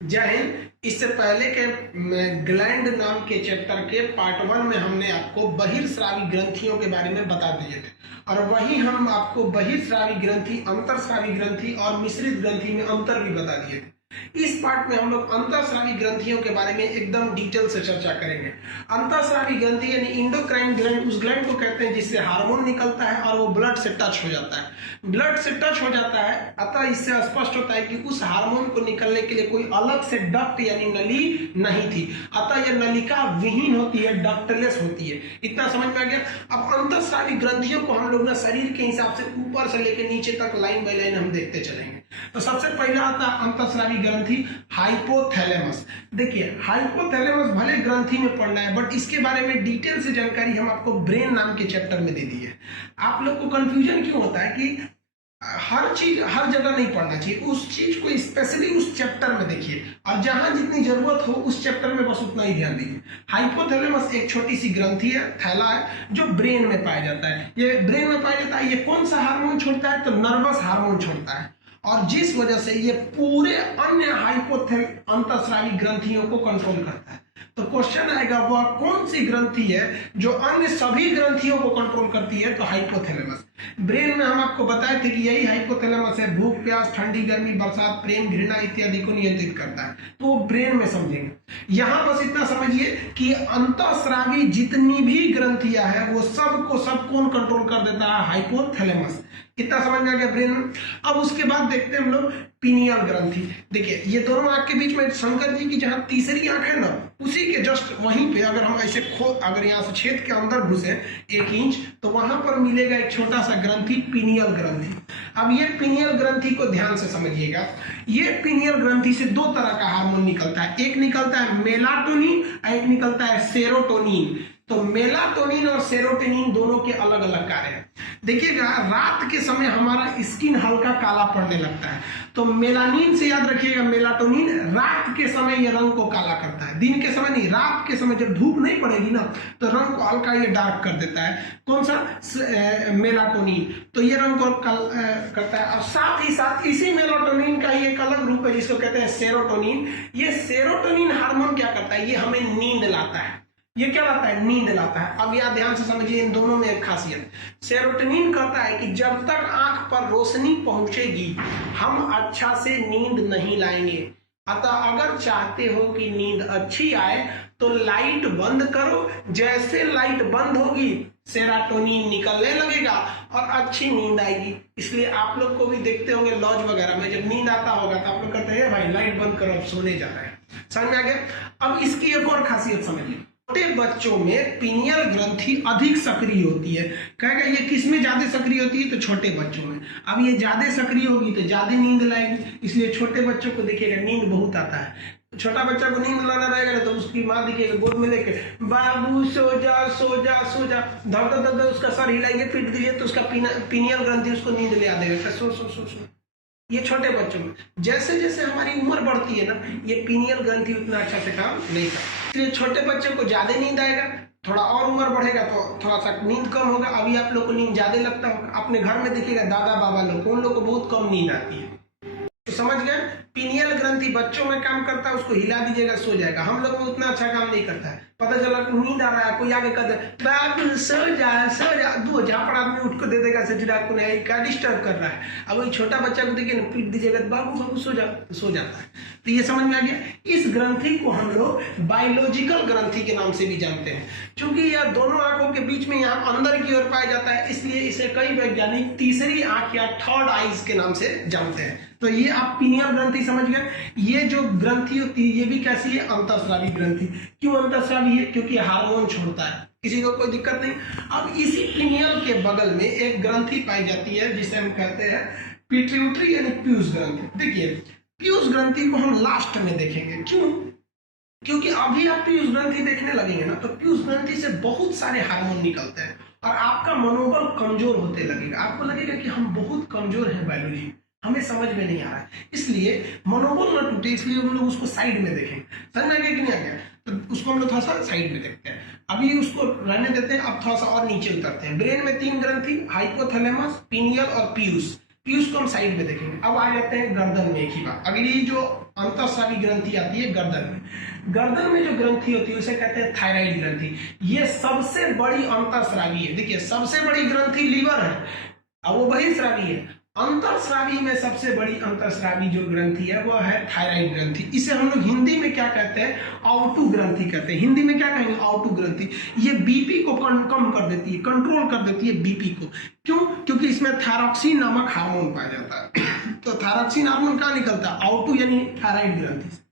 जय हिंद। इससे पहले के ग्लैंड नाम के चैप्टर के पार्ट 1 में हमने आपको बहिर्स्रावी ग्रंथियों के बारे में बता दिए थे, और वही हम आपको बहिर्स्रावी ग्रंथि, अंतरस्रावी ग्रंथि और मिश्रित ग्रंथि में अंतर भी बता दिए थे। इस पार्ट में हम लोग अंतरस्रावी ग्रंथियों के बारे में एकदम डिटेल से चर्चा करेंगे। अंतरस्रावी ग्रंथि यानी इंडोक्राइन ग्लैंड, उस ग्लैंड को कहते हैं जिससे हार्मोन निकलता है और वो ब्लड से टच हो जाता है। ब्लड से टच हो जाता है, अतः इससे स्पष्ट होता है कि उस हार्मोन को निकलने के लिए कोई अलग से डक्ट यानी नली नहीं थी, अतः यह नलिका विहीन होती है, डक्टलेस होती है। इतना समझ में आ गया। अब अंतरस्रावी ग्रंथियों को हम लोग ना शरीर के हिसाब से ऊपर से लेकर नीचे तक लाइन बाय लाइन हम देखते चलेंगे। तो सबसे पहला आता है अंतरस्रावी ग्रंथि हाइपोथैलेमस। देखिए, हाइपोथैलेमस भले ग्रंथि में पढ़ना है, बट इसके बारे में डिटेल से जानकारी हम आपको ब्रेन नाम के चैप्टर में दे दी है। आप लोग को कंफ्यूजन क्यों होता है कि हर चीज हर जगह नहीं पढ़ना चाहिए, उस चीज को स्पेशली उस चैप्टर में देखिए, और जहां जितनी जरूरत हो उस चैप्टर में बस उतना ही ध्यान दीजिए। हाइपोथैलेमस एक छोटी सी ग्रंथि है, थैला है, जो ब्रेन में पाया जाता है। ये ब्रेन में पाया जाता है। ये कौन सा हार्मोन छोड़ता है? तो नर्वस हार्मोन छोड़ता है, और जिस वजह से ये पूरे अन्य अंतःस्रावी ग्रंथियों को कंट्रोल करता है। तो क्वेश्चन आएगा, वह कौन सी ग्रंथि है जो अन्य सभी ग्रंथियों को कंट्रोल करती है? तो हाइपोथैलेमस। ब्रेन में हम आपको बताए थे कि यही हाइपोथैलेमस है भूख, प्यास, ठंडी, गर्मी, बरसात, प्रेम, घृणा इत्यादि को नियंत्रित करता है। तो वो ब्रेन में समझेंगे। यहां बस इतना समझिए कि अंतःस्रावी जितनी भी ग्रंथियां हैं वो सबको सब कौन कंट्रोल कर देता है? हाइपोथैलेमस। कितना समझ में आ गया ब्रेन में। अब उसके बाद देखते हैं हम लोग पीनियल ग्रंथि। देखिए, ये दोनों आंख के बीच में शंकर जी की जहां तीसरी आंख है ना, उसी के जस्ट वहीं पे अगर हम ऐसे अगर यहाँ से छेद के अंदर घुसे 1 इंच, तो वहां पर मिलेगा एक छोटा सा ग्रंथि, पीनियल ग्रंथि। अब ये पीनियल ग्रंथि को ध्यान से समझिएगा। ये पीनियल ग्रंथि से 2 तरह का हार्मोन निकलता है, एक निकलता है मेलाटोनिन और एक निकलता है सेरोटोनिन। तो मेलाटोनिन और सेरोटोनिन दोनों के अलग अलग कार्य हैं। देखिएगा, रात के समय हमारा स्किन हल्का काला पड़ने लगता है, तो मेलानिन से याद रखिएगा, मेलाटोनिन रात के समय ये रंग को काला करता है, दिन के समय नहीं। रात के समय जब धूप नहीं पड़ेगी ना, तो रंग को हल्का ये डार्क कर देता है। कौन सा? मेलाटोनिन। तो ये रंग को करता है। और साथ ही साथ इसी मेलाटोनिन का ही एक अलग रूप है जिसको कहते हैं सेरोटोनिन। ये सेरोटोनिन हार्मोन क्या करता है? ये हमें नींद लाता है। ये क्या लाता है? नींद लाता है। अब यह ध्यान से समझिए, इन दोनों में एक खासियत। सेरोटोनिन कहता है कि जब तक आंख पर रोशनी पहुंचेगी हम अच्छा से नींद नहीं लाएंगे, अतः अगर चाहते हो कि नींद अच्छी आए तो लाइट बंद करो। जैसे लाइट बंद होगी सेरोटोनिन निकलने लगेगा और अच्छी नींद आएगी। इसलिए आप लोग को भी देखते होंगे लॉज वगैरह में, जब नींद आता होगा तो आप लोग कहते हैं भाई लाइट बंद करो, अब सोने जा रहे हैं। समझ में आ गया। अब इसकी एक और खासियत समझिए। छोटे बच्चों में पीनियल ग्रंथि अधिक सक्रिय होती है। कहेगा ये किसमें ज्यादा सक्रिय होती है? तो छोटे बच्चों में। अब ये ज्यादा सक्रिय होगी तो ज्यादा नींद लाएगी, इसलिए छोटे बच्चों को देखिएगा नींद बहुत आता है। छोटा बच्चा को नींद लाना रहेगा ना, तो उसकी माँ देखिएगा गोद में लेके, बाबू सो जा सो जा सो जा, धड़ धड़ धड़ उसका सर हिलाएंगे, पीट दीजिए तो उसका पीनियल ग्रंथि उसको नींद ले आ देगा। सो सो सो सो। ये छोटे बच्चों में। जैसे जैसे हमारी उम्र बढ़ती है ना, ये पीनियल ग्रंथि उतना अच्छा से काम नहीं करता, इसलिए छोटे बच्चे को ज्यादा नींद आएगा। थोड़ा और उम्र बढ़ेगा तो थोड़ा सा नींद कम होगा। अभी आप लोग को नींद ज्यादा लगता होगा, अपने घर में देखिएगा दादा बाबा लोग, उन लोग को बहुत कम नींद आती है। तो समझ गए, पीनियल ग्रंथि बच्चों में काम करता है, उसको हिला दीजिएगा सो जाएगा। हम लोग में उतना अच्छा काम नहीं करता है। पता चला नींद आ रहा है, कोई आगे कहता है बाबू सो जा सो जा, 2 झापड़ आदमी उठ को दे देगा, रात को नहीं क्या डिस्टर्ब कर रहा है। अब वही छोटा बच्चा को देखिए ना, पीट दीजिएगा बाबू बाबू सो जा, तो सो जाता है। तो ये समझ में आ गया। इस ग्रंथि को हम लोग बायोलॉजिकल ग्रंथि के नाम से भी जानते हैं, क्योंकि यह दोनों आंखों के बीच में यहाँ अंदर की ओर पाया जाता है, इसलिए इसे कई वैज्ञानिक तीसरी आंख या थर्ड आईज के नाम से जानते हैं। तो ये आप पीनियल ग्रंथि समझ गए। ये जो ग्रंथि होती है ये भी कैसी है? अंतःस्रावी ग्रंथि। क्यों अंतःस्रावी है? क्योंकि हार्मोन छोड़ता है, किसी को कोई दिक्कत नहीं। अब इसी पीनियल के बगल में एक ग्रंथि पाई जाती है जिसे हम कहते हैं पिट्यूटरी यानी पीयूष ग्रंथि। देखिए, पीयूष ग्रंथि को हम लास्ट में देखेंगे। क्यों? क्योंकि अभी आप पीयूष ग्रंथि देखने लगेंगे ना, तो पीयूष ग्रंथि से बहुत सारे हार्मोन निकलते हैं और आपका मनोबल कमजोर होते लगेगा। आपको लगेगा कि हम बहुत कमजोर हैं बायोलॉजी, हमें समझ में नहीं आ रहा है। इसलिए मनोबल न टूटे, इसलिए हम लोग उसको साइड में देखें। समझ में आ गया कि नहीं आ गया? तो उसको हम लोग थोड़ा सा साइड में देखते हैं। अभी उसको रहने देते हैं, अब थोड़ा सा और नीचे उतरते हैं। ब्रेन में 3 ग्रंथि, हाइपोथैलेमस, पीनियल और पीयूष। पीयूष को हम साइड में देखेंगे। अब आ जाते हैं गर्दन में एक ही बात। अगली जो अंतःस्रावी ग्रंथि आती है गर्दन में। गर्दन में जो ग्रंथि होती है उसे कहते हैं थायराइड ग्रंथि। ये सबसे बड़ी अंतःस्रावी है। देखिए सबसे बड़ी ग्रंथि लीवर है, अब वो बहिर्स्रावी है। अंतःस्रावी में सबसे बड़ी अंतःस्रावी जो ग्रंथि है वो है थायराइड ग्रंथि। इसे हम लोग हिंदी में क्या कहते हैं, आउटू ग्रंथि कहते हैं। हिंदी में क्या कहेंगे, आउटू ग्रंथि। ये बीपी को कम कर देती है, कंट्रोल कर देती है बीपी को। क्यों? क्योंकि इसमें थायरॉक्सिन नामक हार्मोन पाया जाता है। तो थायरॉक्सिन हार्मोन कहाँ निकलता है, आउटू यानी थायराइड ग्रंथि से।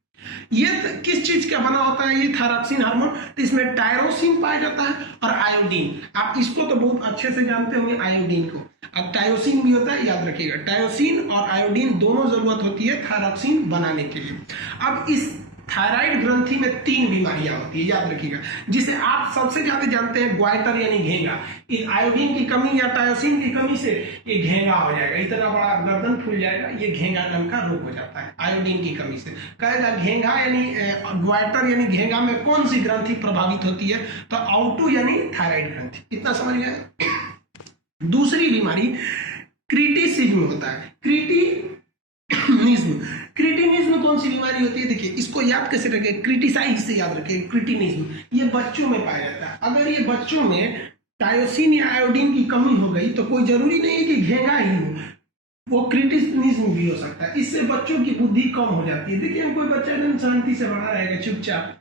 ये किस चीज का बना होता है ये थायरॉक्सिन हार्मोन, तो इसमें टायरोसिन पाया जाता है और आयोडीन। आप इसको तो बहुत अच्छे से जानते होंगे आयोडीन को। अब टायोसिन भी होता है, याद रखिएगा। टायोसिन और आयोडीन दोनों जरूरत होती है थायरॉक्सिन बनाने के लिए। अब इस थायराइड ग्रंथि में 3 बीमारियां होती है, याद रखिएगा, जिसे आप सबसे ज्यादा जानते हैं ग्वाइटर यानी घेंगा। इस आयोडीन की कमी या टायोसिन की कमी से ये घेंगा हो जाएगा, इतना बड़ा गर्दन फूल जाएगा, ये घेंगा नाम का रोग हो जाता है आयोडीन की कमी से। कहेगा घेंगा यानी ग्वाइटर यानी घेंगा में कौन सी ग्रंथि प्रभावित होती है, तो आउटू यानी थायराइड ग्रंथि। इतना समझ गए। दूसरी बीमारी क्रिटिसिज्म होता है। क्रिटिनिज्म, क्रिटिनिज्म कौन सी बीमारी होती है, देखिए इसको याद कैसे रखें, क्रिटिसाइज से याद रखें। क्रिटिनिज्म ये बच्चों में पाया जाता है। अगर ये बच्चों में टायोसिन या आयोडीन की कमी हो गई तो कोई जरूरी नहीं है कि घेंगा ही हो, वो क्रिटिनिज्म भी हो सकता है। इससे बच्चों की बुद्धि कम हो जाती है। देखिए कोई बच्चा एकदम शांति से बड़ा रहेगा, चुपचाप,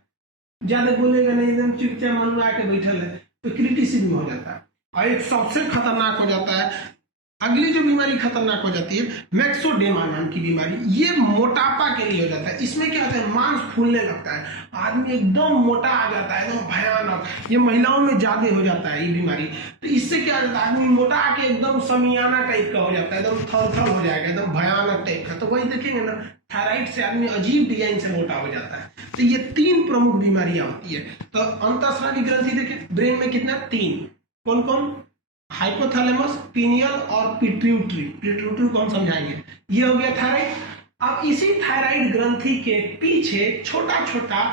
ज्यादा बोलेगा नहीं, एकदम चुपचाप मन में आके बैठल है, तो क्रिटिसिज्म हो जाता है। और एक सबसे खतरनाक हो जाता है, अगली जो बीमारी खतरनाक हो जाती है मैक्सोडेमा नाम की बीमारी। ये मोटापा के लिए हो जाता है। इसमें क्या होता है, मांस फूलने लगता है, आदमी एकदम मोटा आ जाता है, एकदम भयानक। ये महिलाओं में ज्यादा हो जाता है ये बीमारी। तो इससे क्या होता है, आदमी मोटा आके एकदम समियाना टाइप का हो जाता है, एकदम थल हो जाएगा, एकदम भयानक टाइप का। तो वही देखेंगे ना, थायराइड से आदमी अजीब डिजाइन से मोटा हो जाता है। तो ये 3 प्रमुख बीमारियां होती है। तो अंतःस्रावी ग्रंथि देखिए ब्रेन में कितना, 3। कौन कौन, हाइपोथैलेमस, पीनियल और पिट्यूटरी। पिट्यूटरी को हम समझाएंगे। ये हो गया थायराइड। अब इसी थायराइड ग्रंथि के पीछे छोटा छोटा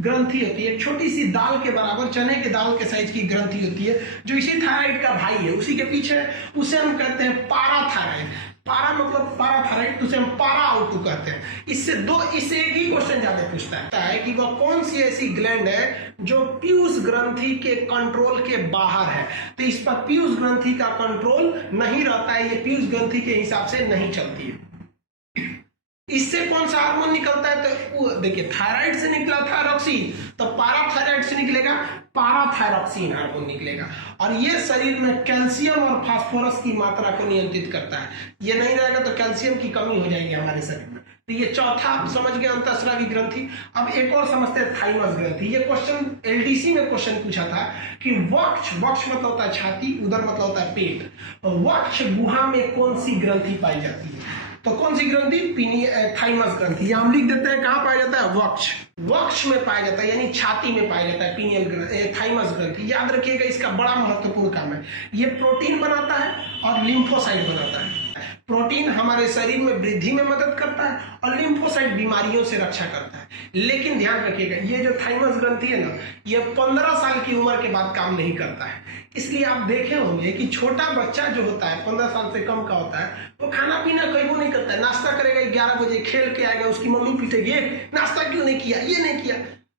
ग्रंथि होती है, छोटी सी दाल के बराबर, चने के दाल के साइज की ग्रंथि होती है, जो इसी थायराइड का भाई है, उसी के पीछे। उसे हम कहते हैं पाराथायराइड। पारा मतलब पाराथायराइड, उसे हम पारा आउटू कहते हैं। इससे एक ही क्वेश्चन ज्यादा पूछता है कि वह कौन सी ऐसी ग्लैंड है जो पीयूष ग्रंथि के कंट्रोल के बाहर है। तो इस पर पीयूष ग्रंथि का कंट्रोल नहीं रहता है, ये पीयूष ग्रंथि के हिसाब से नहीं चलती है। इससे कौन सा हार्मोन निकलता है, तो देखिए थायराइड से निकला थायरॉक्सिन, तो पाराथायराइड से निकलेगा पाराथायरॉक्सिन हार्मोन निकलेगा। और ये शरीर में कैल्शियम और फास्फोरस की मात्रा को नियंत्रित करता है। ये नहीं रहेगा तो कैल्शियम की कमी हो जाएगी हमारे शरीर में। तो ये चौथा आप समझ गए अंतःस्रावी ग्रंथि। अब एक और समझते हैं थाइमस ग्रंथि। ये क्वेश्चन एलडीसी में क्वेश्चन पूछा था कि वक्ष मतलब होता है छाती, उदर मतलब होता है पेट, वक्ष गुहा में कौन सी ग्रंथि पाई जाती है, तो कौन सी ग्रंथि, थाइमस ग्रंथि। हम लिख देते हैं कहां पाया जाता है, वक्ष में पाया जाता है, यानी छाती में पाया जाता है पीनियल थाइमस ग्रंथि। याद रखिएगा इसका बड़ा महत्वपूर्ण काम है। ये प्रोटीन बनाता है और लिम्फोसाइट बनाता है। प्रोटीन हमारे शरीर में वृद्धि में मदद करता है और लिम्फोसाइट बीमारियों से रक्षा करता है। लेकिन ध्यान रखिएगा ये जो थाइमस ग्रंथि है ना, ये 15 साल की उम्र के बाद काम नहीं करता है। इसलिए आप देखे होंगे कि छोटा बच्चा जो होता है 15 साल से कम का होता है, वो खाना पीना कहीं नहीं करता है। नाश्ता करेगा 11 बजे, खेल के आएगा, उसकी मम्मी पीटेगी, नाश्ता क्यों नहीं किया, ये नहीं किया।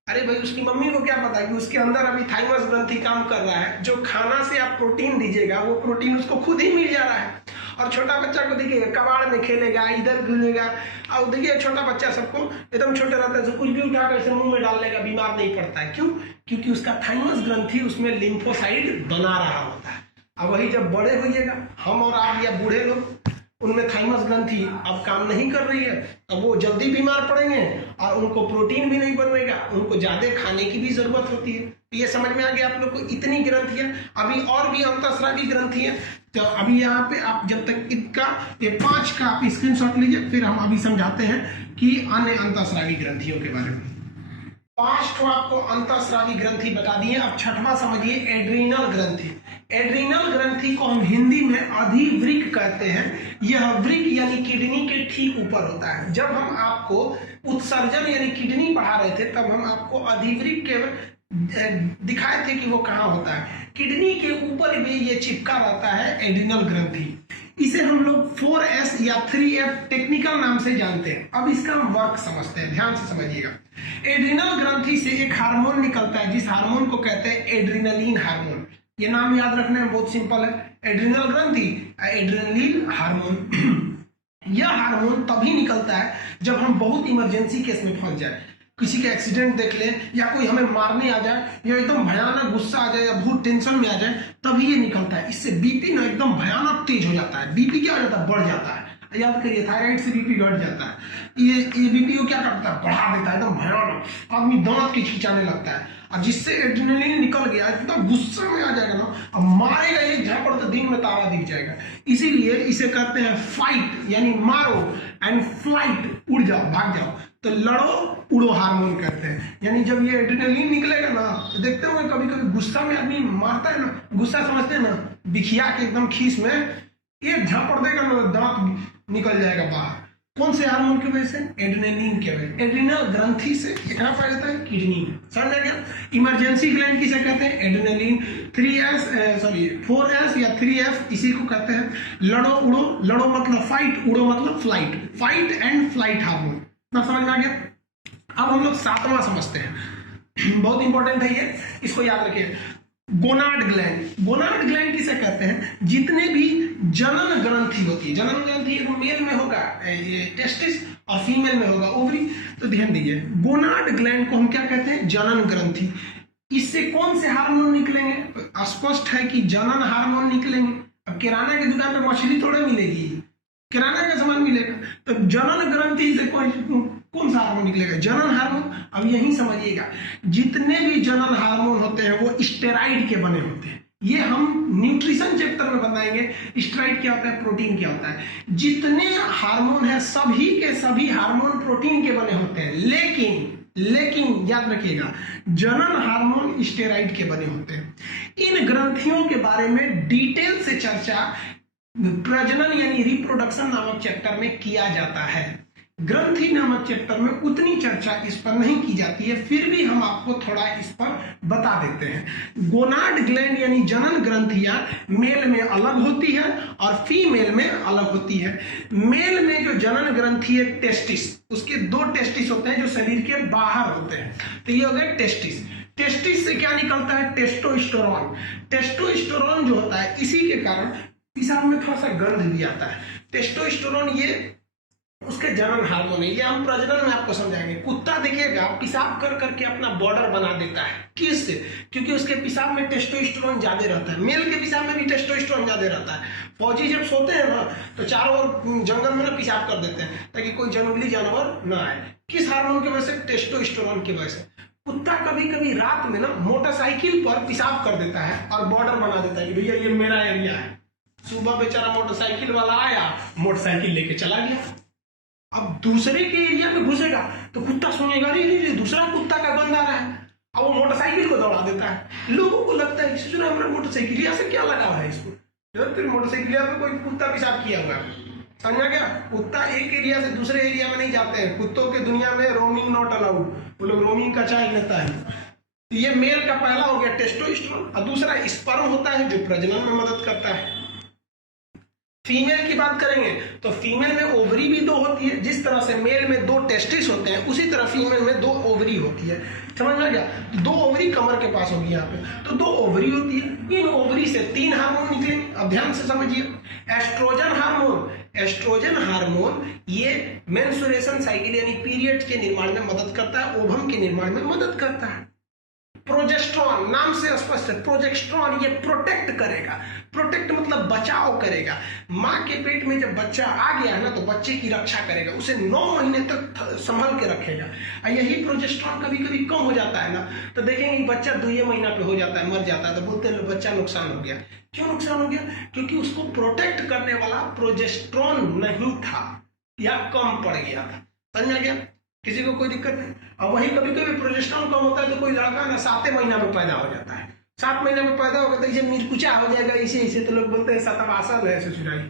अरे भाई उसकी मम्मी को क्या पता है कि उसके अंदर अभी थाइमस ग्रंथि काम कर रहा है। जो खाना से आप प्रोटीन दीजिएगा वो प्रोटीन उसको खुद ही मिल जा रहा है। और छोटा बच्चा को देखिएगा कबाड़ में खेलेगा, इधर घूमेगा, और देखिए छोटा बच्चा सबको एकदम छोटे रहता है, कुछ भी उठा कर मुंह में डाल लेगा, बीमार नहीं पड़ता है। क्यों? क्योंकि उसका थाइमस ग्रंथि उसमें लिम्फोसाइट बना रहा होता है। अब वही जब बड़े होइएगा, हम और आप या बूढ़े लोग, उनमें थाइमस ग्रंथि अब काम नहीं कर रही है, अब वो जल्दी बीमार पड़ेंगे और उनको प्रोटीन भी नहीं बनेगा, उनको ज्यादा खाने की भी जरूरत होती है। ये समझ में आ गया आप लोग को, इतनी ग्रंथियां। अभी और भी अंतःस्रावी ग्रंथि है। तो अभी यहाँ पे आप जब तक इनका ये 5 का आप स्क्रीनशॉट लीजिए, फिर हम अभी समझाते हैं कि अन्य अंतःस्रावी ग्रंथियों के बारे में। 5 तो आपको अंतःस्रावी ग्रंथि बता दिए। अब 6वां समझिए, एड्रीनल ग्रंथि। एड्रीनल ग्रंथि को हम हिंदी में अधिवृक्क कहते हैं। यह वृक्क यानी किडनी के ठीक ऊपर होता है। जब हम आपको उत्सर्जन यानी किडनी बढ़ा रहे थे तब हम आपको अधिवृक्क के दिखाए थे कि वो कहाँ होता है। किडनी के ऊपर भी ये चिपका रहता है एड्रीनल ग्रंथि। इसे हम लोग 4S या 3F टेक्निकल नाम से जानते हैं। अब इसका हम वर्क समझते हैं, ध्यान से समझिएगा। एड्रिनल ग्रंथि से एक हार्मोन निकलता है जिस हार्मोन को कहते हैं एड्रिनलिन हार्मोन। ये नाम याद रखना है, बहुत सिंपल है। एड्रिनल ग्रंथि, एड्रिनलिन हार्मोन। यह हार्मोन तभी निकलता है जब हम बहुत इमरजेंसी केस में फंस जाए, किसी का एक्सीडेंट देख ले, या कोई हमें मारने आ जाए, या एकदम भयानक गुस्सा आ जाए, या बहुत टेंशन में आ जाए, तभी ये निकलता है। इससे बीपी ना एकदम भयानक तेज हो जाता है। बीपी क्या हो जाता है? बढ़ जाता है। याद करिए, थायराइड से बीपी घट जाता है। ये बीपी को क्या करता है? बढ़ा देता है, एकदम भयानक। आदमी दांत खिंचाने लगता है। और जिससे एड्रेनलिन निकल गया, इतना गुस्सा में आ जाएगा ना, अब मारेगा एक झापड़ तो दिन में तारा दिख जाएगा। इसीलिए इसे कहते हैं फाइट, यानी मारो, एंड फ्लाइट, उड़ जाओ, भाग जाओ, तो लड़ो उड़ो हार्मोन कहते हैं। यानी जब ये एड्रेनलिन निकलेगा ना, तो देखते होंगे कभी कभी गुस्सा में आदमी मारता है ना, गुस्सा समझते हैं ना, बिखिया के एकदम खीस में एक झापड़ देगा ना, दांत निकल जाएगा बाहर। कौन से हार्मोन की वजह से? एड्रेनलिन के वजह। एड्रिनल ग्रंथि से कहां पाया जाता है? किडनी में। समझ गया? इमरजेंसी ग्लैंड किसे कहते हैं? एड्रेनलिन। 4S या 3F इसी को कहते हैं लड़ो उड़ो। लड़ो मतलब फाइट, उड़ो मतलब flight. Fight and flight hormone. ना समझ में आ गया? अब हम लोग 7वां समझते हैं, बहुत इंपॉर्टेंट है ये, इसको याद रखिए। Gonad gland. गोनाड ग्लैंड किसे कहते हैं? जितने भी जनन ग्रंथि होती है, जनन ग्रंथि एक मेल में होगा ये टेस्टिस, और फीमेल में होगा ओवरी। तो ध्यान दीजिए, गोनाड ग्लैंड को हम क्या कहते हैं? जनन ग्रंथि। इससे कौन से हार्मोन निकलेंगे? स्पष्ट है कि जनन हार्मोन निकलेंगे। अब किराना की दुकान में मछली थोड़े मिलेगी, किराना का सामान मिलेगा। तो जनन ग्रंथि से कौन सा हार्मोन निकलेगा? जनन हार्मोन। अब यही समझिएगा, जितने भी जनन हार्मोन होते हैं वो स्टेरॉइड के बने होते हैं। ये हम न्यूट्रिशन चैप्टर में बताएंगे। स्टेरॉइड क्या होता है, प्रोटीन क्या होता है। जितने हार्मोन है सभी के सभी हार्मोन प्रोटीन के बने होते हैं, लेकिन याद रखिएगा, जनन हार्मोन स्टेरॉइड के बने होते हैं। इन ग्रंथियों के बारे में डिटेल से चर्चा प्रजनन यानी रिप्रोडक्शन नामक चैप्टर में किया जाता है। ग्रंथि नामक चैप्टर में उतनी चर्चा इस पर नहीं की जाती है, फिर भी हम आपको थोड़ा इस पर बता देते हैं। गोनाड ग्लैंड यानी जनन ग्रंथियां मेल में अलग होती है और फीमेल में अलग होती है। मेल में जो जनन ग्रंथि है टेस्टिस, उसके 2 टेस्टिस होते हैं जो शरीर के बाहर होते हैं। तो ये हो गए टेस्टिस। टेस्टिस से क्या निकलता है? टेस्टोस्टेरोन। टेस्टोस्टेरोन जो होता है, इसी के कारण पेशाब में थोड़ा सा गंध भी आता है। टेस्टोस्टेरोन ये उसके जनन हार्मोन है। ये हम प्रजनन में आपको समझाएंगे। कुत्ता देखिएगा पेशाब कर करके अपना बॉर्डर बना देता है। किससे? क्योंकि उसके पेशाब में टेस्टोस्टेरोन ज्यादा रहता है। मेल के पेशाब में भी टेस्टोस्टेरोन ज्यादा रहता है। फौजी जब सोते हैं ना, तो चारों ओर जंगल में ना पेशाब कर देते हैं ताकि कोई जंगली जानवर ना आए। किस हार्मोन की वजह से? टेस्टोस्टेरोन की वजह से। कुत्ता कभी कभी रात में ना मोटरसाइकिल पर पेशाब कर देता है और बॉर्डर बना देता है कि भैया ये मेरा एरिया है। सुबह बेचारा मोटरसाइकिल वाला आया, मोटरसाइकिल लेके चला गया। अब दूसरे के एरिया में घुसेगा तो कुत्ता सुनेगा, अरे दूसरा कुत्ता का गंध आ रहा है, अब वो मोटरसाइकिल को दौड़ा देता है। लोगों को लगता है कि हमारा मोटरसाइकिल से क्या लगा है इसको, फिर मोटरसाइकिल पे कोई कुत्ता पेशाब किया हुआ है। समझा क्या? कुत्ता एक एरिया से दूसरे एरिया में नहीं जाते हैं। कुत्तों के दुनिया में रोमिंग नॉट अलाउड, वो लोग रोमिंग का चार्ज लेता है। ये मेल का पहला हो गया टेस्टोस्टेरोन, और दूसरा स्पर्म होता है जो प्रजनन में मदद करता है। फीमेल की बात करेंगे तो फीमेल में ओवरी भी 2 होती है। जिस तरह से मेल में 2 टेस्टिस होते हैं, उसी तरह फीमेल में 2 ओवरी होती है। समझ में गया? 2 ओवरी कमर के पास होगी यहाँ पे, तो 2 ओवरी होती है। इन ओवरी से 3 हार्मोन निकलेंगे। अब ध्यान से समझिए, एस्ट्रोजन हार्मोन। एस्ट्रोजन हार्मोन ये मेंस्ट्रुएशन साइकिल यानी पीरियड के निर्माण में मदद करता है, ओवम के निर्माण में मदद करता है। प्रोजेस्टेरॉन, नाम से स्पष्ट है, प्रोजेस्टेरॉन ये प्रोटेक्ट करेगा। प्रोटेक्ट मतलब बचाव करेगा। माँ के पेट में जब बच्चा आ गया है ना, तो बच्चे की रक्षा करेगा, उसे 9 महीने तक संभल के रखेगा। और यही प्रोजेस्टेरॉन कभी कभी कम हो जाता है ना, तो देखेंगे बच्चा 2 महीना पे हो जाता है, मर जाता है, तो बोलते हैं बच्चा नुकसान हो गया। क्यों नुकसान हो गया? क्योंकि उसको प्रोटेक्ट करने वाला प्रोजेस्टेरॉन नहीं था या कम पड़ गया था। समझ में गया? किसी को कोई दिक्कत नहीं। और वही कभी कभी प्रोजेस्टेरॉन कम होता है तो कोई लड़का ना 7 महीना में पैदा हो जाता है। 7 महीने में पैदा होगा तो इसे मिर्कुचा हो जाएगा, इसे तो लोग बोलते हैं सतवासल है ससुराली।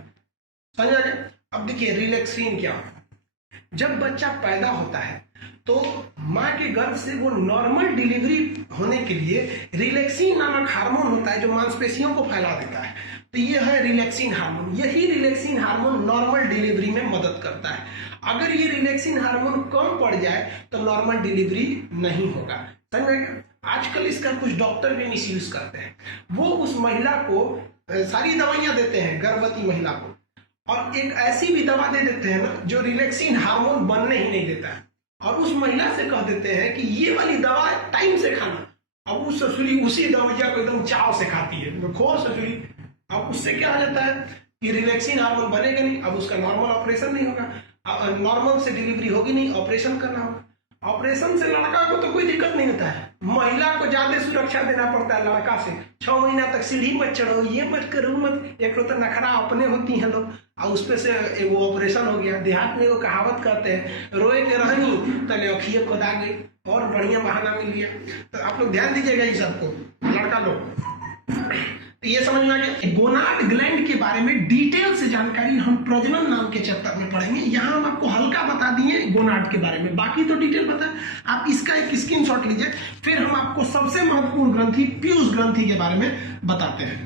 समझ आ गया? अब देखिए रिलैक्सिन क्या होता है। जब बच्चा पैदा होता है तो माँ के गर्भ से वो नॉर्मल डिलीवरी होने के लिए रिलैक्सिन नामक हार्मोन होता है जो मांसपेशियों को फैला देता है। तो ये है रिलैक्सिन हार्मोन। यही रिलैक्सिन हार्मोन नॉर्मल डिलीवरी में मदद करता है। अगर ये रिलैक्सिन हार्मोन कम पड़ जाए तो नॉर्मल डिलीवरी नहीं होगा। समझ में गया? आजकल इसका कुछ डॉक्टर भी मिसयूज करते हैं। वो उस महिला को सारी दवाइयां देते हैं, गर्भवती महिला को, और एक ऐसी भी दवा दे देते हैं ना जो रिलैक्सिन हार्मोन बनने ही नहीं देता है, और उस महिला से कह देते हैं कि ये वाली दवा टाइम से खाना। अब उस ससुरी उसी दवाइया को एकदम चाव से खाती है, तो खो ससुरी। अब उससे क्या हो जाता है कि रिलैक्सिन हार्मोन बनेगा नहीं, अब उसका नॉर्मल ऑपरेशन नहीं होगा, नॉर्मल से डिलीवरी होगी नहीं, ऑपरेशन करना होगा। ऑपरेशन से लड़का को तो कोई दिक्कत नहीं होता है, महिला को ज्यादा सुरक्षा देना पड़ता है लड़का से। 6 महीना तक सीढ़ी मत चढ़ो, ये मत करो, मत। एक तो नखरा अपने होती है लोग, और उस पे से वो ऑपरेशन हो गया। देहात में वो कहावत करते हैं, रोए के रहनी तले अखिए खुदा गई, और बढ़िया बहाना मिल गया। तो आप लोग ध्यान दीजिएगा इस सबको, लड़का लोग। तो ये समझ में आ गया। गोनाड ग्लैंड के बारे में डिटेल से जानकारी हम प्रजनन नाम के चैप्टर में पढ़ेंगे। यहाँ हम आपको हल्का बता दिए गोनाड के बारे में, बाकी तो डिटेल पता है। आप इसका एक स्क्रीनशॉट लीजिए, फिर हम आपको सबसे महत्वपूर्ण ग्रंथि पीयूष ग्रंथि के बारे में बताते हैं।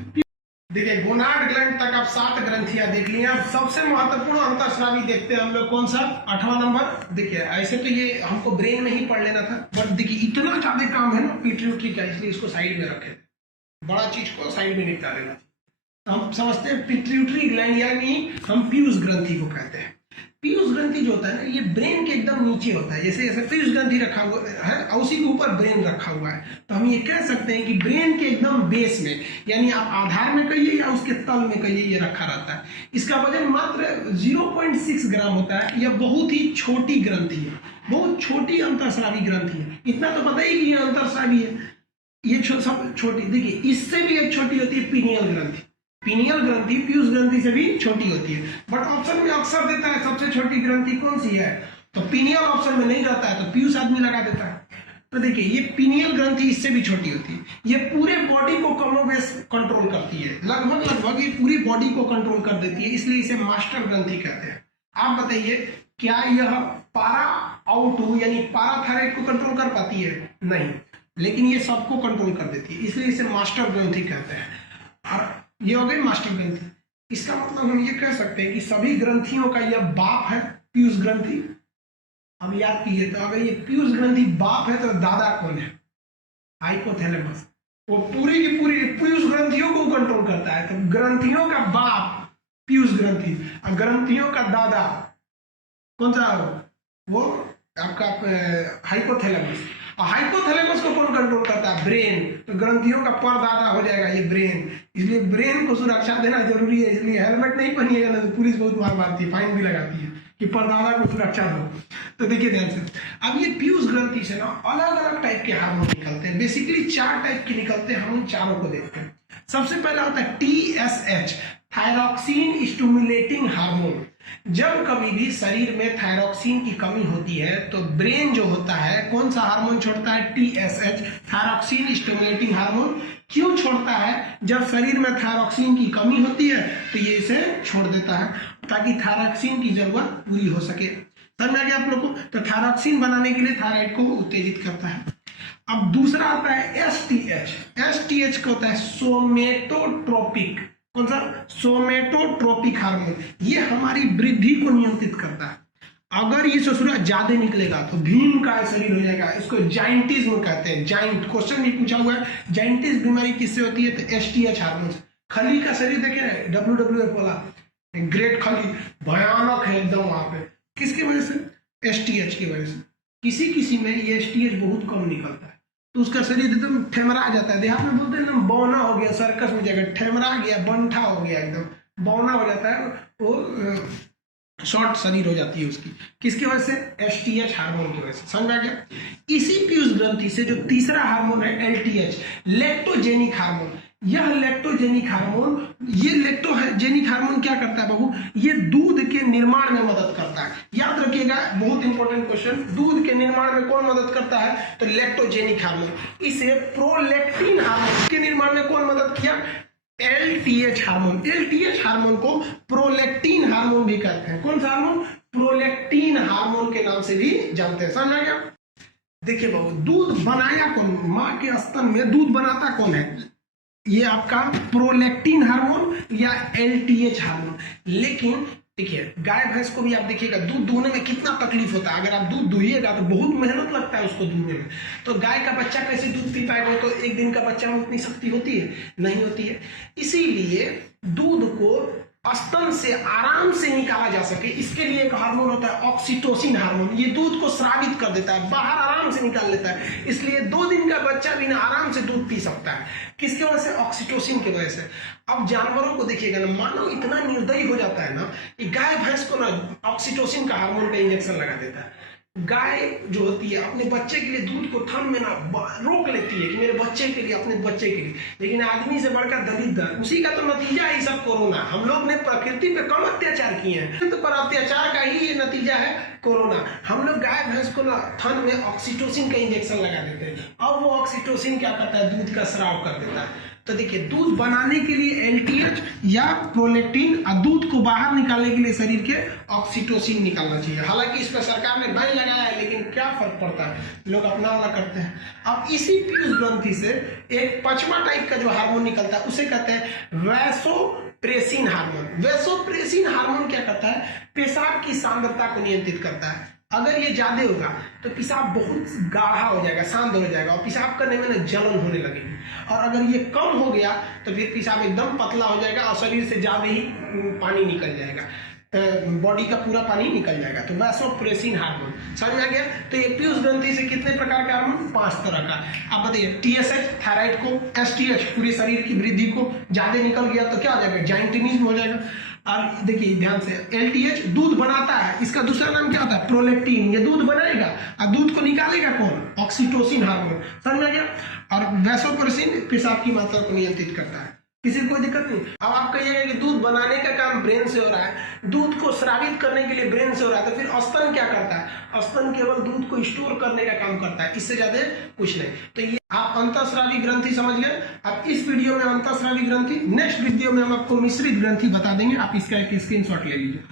देखिए, गोनाड ग्लैंड तक आप 7 ग्रंथियां देख ली। अब सबसे महत्वपूर्ण अंतःस्रावी देखते हैं हम लोग, कौन सा? 8वां नंबर। देखिए, ऐसे तो ये हमको ब्रेन में ही पढ़ लेना था, बट देखिए इतना ज्यादा काम है ना पिट्यूटरी का, इसलिए इसको साइड में रखे, बड़ा चीज को साइड में निपटा देना। तो हम समझते हैं पिट्यूटरी ग्लैंड, यानी हम पीयूष ग्रंथि को कहते हैं। पीयूष ग्रंथि जो होता है ना, ये ब्रेन के एकदम नीचे होता है। जैसे जैसे पीयूष ग्रंथि रखा हुआ है और उसी के ऊपर ब्रेन रखा हुआ है, तो हम ये कह सकते हैं कि ब्रेन के एकदम बेस में, यानी आप आधार में कहिए या उसके तल में कहिए, ये रखा रहता है। इसका वजन मात्र 0.6 ग्राम होता है। यह बहुत ही छोटी ग्रंथि है, बहुत छोटी अंतःस्रावी ग्रंथि है। इतना तो पता ही कि ये अंतःस्रावी है, ये सब छोटी। देखिए, इससे भी एक छोटी होती है पीनियल ग्रंथि। पीनियल ग्रंथि पीयूष ग्रंथि से भी छोटी होती है, बट ऑप्शन में अक्सर देता है सबसे छोटी ग्रंथि कौन सी है, तो पीनियल ऑप्शन में नहीं रहता है तो पीयूष आदमी लगा देता है। तो देखिए, ये पीनियल ग्रंथि इससे भी छोटी होती है। ये पूरे बॉडी को कमोबेश कंट्रोल करती है, लगभग ये पूरी बॉडी को कंट्रोल कर देती है, इसलिए इसे मास्टर ग्रंथि कहते हैं। आप बताइए, क्या यह पारा आउटू यानी पाराथायराइड को कंट्रोल कर पाती है? नहीं, लेकिन ये सबको कंट्रोल कर देती है, इसलिए इसे मास्टर ग्रंथि कहते हैं। और ये हो गई मास्टर ग्रंथि। इसका मतलब हम ये कह सकते हैं कि सभी ग्रंथियों का यह बाप है पीयूष ग्रंथि। अब याद कीजिए, तो अगर ये पीयूष ग्रंथि बाप है तो दादा कौन है? हाइपोथैलेमस। वो पूरी की पूरी पीयूष ग्रंथियों को कंट्रोल करता है, तो ग्रंथियों का बाप पीयूष ग्रंथि और ग्रंथियों का दादा कौन सा? वो आपका हाइपोथैलेमस। और हाइपोथैलेमस को कौन कंट्रोल करता है? ब्रेन। तो ग्रंथियों का परदादा हो जाएगा ये ब्रेन, इसलिए ब्रेन को सुरक्षा देना जरूरी है। इसलिए हेलमेट नहीं पहनिएगा ना तो पुलिस बहुत मार मारती है, फाइन भी लगाती है कि परदादा को सुरक्षा दो। तो देखिए ध्यान से, अब ये पीयूष ग्रंथि से ना अलग अलग टाइप के हार्मोन निकलते हैं। बेसिकली 4 टाइप के निकलते हैं, हम उन चारों को देखते हैं। सबसे पहला होता है TSH, थायरॉक्सिन स्टिमुलेटिंग हार्मोन। जब कभी भी शरीर में थायरॉक्सिन की कमी होती है तो ब्रेन जो होता है कौन सा हार्मोन छोड़ता है? TSH, thyroxine stimulating hormone. क्यों छोड़ता है? जब शरीर में थायरॉक्सिन की कमी होती है तो ये इसे छोड़ देता है, ताकि थायरॉक्सिन की जरूरत पूरी हो सके। समझ में आ गया आप लोग को? तो थायरॉक्सिन बनाने के लिए थायराइड को उत्तेजित करता है। अब दूसरा आता है STH। STH का होता है सोमेटोट्रोपिक। कौन सा? सोमेटोट्रोपिक हार्मोन। ये हमारी वृद्धि को नियंत्रित करता है। अगर ये ससुरा ज्यादा निकलेगा तो भीम का शरीर हो जाएगा, इसको जाइंटिज्म कहते हैं। जाइंट क्वेश्चन भी पूछा हुआ है, जाइंटिस बीमारी किससे होती है? तो STH हार्मोन से। खली का शरीर देखे ना, WWF वाला ग्रेट खली, भयानक है एकदम वहां पे। किसकी वजह से? STH की वजह से। किसी किसी में ये STH बहुत कम निकलता है तो उसका शरीर एकदम ठेमरा जाता है। देहात में बोलते हैं ना, बौना हो गया, सर्कस में जाकर ठेमरा गया, बंठा हो गया, एकदम बौना हो जाता है, वो शॉर्ट शरीर हो जाती है उसकी। किसकी वजह से? STH हार्मोन की वजह से। समझ आ गया? इसी पीयूष ग्रंथि से जो तीसरा हार्मोन है LTH, लैक्टोजेनिक हार्मोन। यह लैक्टोजेनिक हार्मोन, ये लैक्टोजेनिक हार्मोन क्या करता है बाबू? ये दूध के निर्माण में मदद करता है। याद रखिएगा, बहुत इंपॉर्टेंट क्वेश्चन। दूध के निर्माण में कौन मदद करता है? तो लैक्टोजेनिक हार्मोन। इसे प्रोलैक्टिन हार्मोन के निर्माण में कौन मदद किया? LTH hormone. LTH हार्मोन को प्रोलैक्टिन हार्मोन भी कहते हैं। कौन सा हार्मोन? प्रोलैक्टिन हार्मोन के नाम से भी जानते हैं। समझ आ गया? देखिए बाबू, दूध बनाया कौन? माँ के स्तन में दूध बनाता कौन है? ये आपका प्रोलैक्टिन हार्मोन या एलटीएच हार्मोन। लेकिन देखिए गाय भैंस को भी आप देखिएगा दूध दूहने में कितना तकलीफ होता है। अगर आप दूध दुहिएगा तो बहुत मेहनत लगता है उसको दूहने में। तो गाय का बच्चा कैसे दूध पी पाएगा? तो एक दिन का बच्चा में उतनी शक्ति होती है? नहीं होती है। इसीलिए दूध को स्तन से आराम से निकाला जा सके, इसके लिए एक हार्मोन होता है ऑक्सीटोसिन हार्मोन। ये दूध को स्रावित कर देता है, बाहर आराम से निकाल लेता है। इसलिए 2 दिन का बच्चा भी ना आराम से दूध पी सकता है। किसकी वजह से? ऑक्सीटोसिन की वजह से। अब जानवरों को देखिएगा ना, मानव इतना निर्दयी हो जाता है ना कि गाय भैंस को ना ऑक्सीटोसिन का हार्मोन का इंजेक्शन लगा देता है। गाय जो होती है अपने बच्चे के लिए दूध को थन में ना रोक लेती है कि मेरे बच्चे के लिए, अपने बच्चे के लिए। लेकिन आदमी से बढ़कर दलित, उसी का तो नतीजा है सब कोरोना। हम लोग ने प्रकृति पे कम अत्याचार किए हैं, तो पर अत्याचार का ही ये नतीजा है कोरोना। हम लोग गाय भैंस को ना थन में ऑक्सीटोसिन का इंजेक्शन लगा देते हैं। अब वो ऑक्सीटोसिन क्या करता है? दूध का स्राव कर देता है। तो देखिए दूध बनाने के लिए एलटीएच या प्रोलैक्टिन और दूध को बाहर निकालने के लिए शरीर के ऑक्सीटोसिन निकालना चाहिए। हालांकि इस पर सरकार ने बैन लगाया है, लेकिन क्या फर्क पड़ता है, लोग अपना वाला करते हैं। अब इसी पीयूष ग्रंथि से एक 5वां टाइप का जो हार्मोन निकलता है उसे कहते हैं वैसोप्रेसिन हार्मोन। वैसोप्रेसिन हार्मोन क्या करता है? पेशाब की सांद्रता को नियंत्रित करता है। अगर ये ज्यादा होगा तो पेशाब बहुत गाढ़ा हो जाएगा, शांत हो जाएगा और पेशाब करने में ना जलन होने लगेगी। और अगर ये कम हो गया तो फिर पेशाब एकदम पतला हो जाएगा और शरीर से ज्यादा ही पानी निकल जाएगा, बॉडी का पूरा पानी निकल जाएगा। तो वैसोप्रेसिन हार्मोन समझ में आ गया। तो ये पीयूष ग्रंथि से कितने प्रकार के हार्मोन? 5 तरह का। आप बताइए, टीएसएच थायराइड को, एसटीएच पूरे शरीर की वृद्धि को ज्यादा निकल गया तो क्या हो जाएगा? जाइंटिनिज्म हो जाएगा। और देखिए ध्यान से, एलटीएच दूध बनाता है, इसका दूसरा नाम क्या होता है? प्रोलैक्टिन। ये दूध बनाएगा और दूध को निकालेगा कौन? Oxytocin hormone. समझ में आ गया। और वैसोप्रेसिन पेशाब की मात्रा को नियंत्रित करता है। किसी को कोई दिक्कत नहीं। अब आप कहिएगा कि दूध बनाने का काम ब्रेन से हो रहा है, दूध को स्रावित करने के लिए ब्रेन से हो रहा है, तो फिर स्तन क्या करता है? स्तन केवल दूध को स्टोर करने का काम करता है, इससे ज्यादा कुछ नहीं। तो ये आप अंतःस्रावी ग्रंथि समझ गए। अब इस वीडियो में अंतःस्रावी ग्रंथि, नेक्स्ट वीडियो में हम आपको मिश्रित ग्रंथि बता देंगे। आप इसका एक स्क्रीनशॉट ले लीजिए।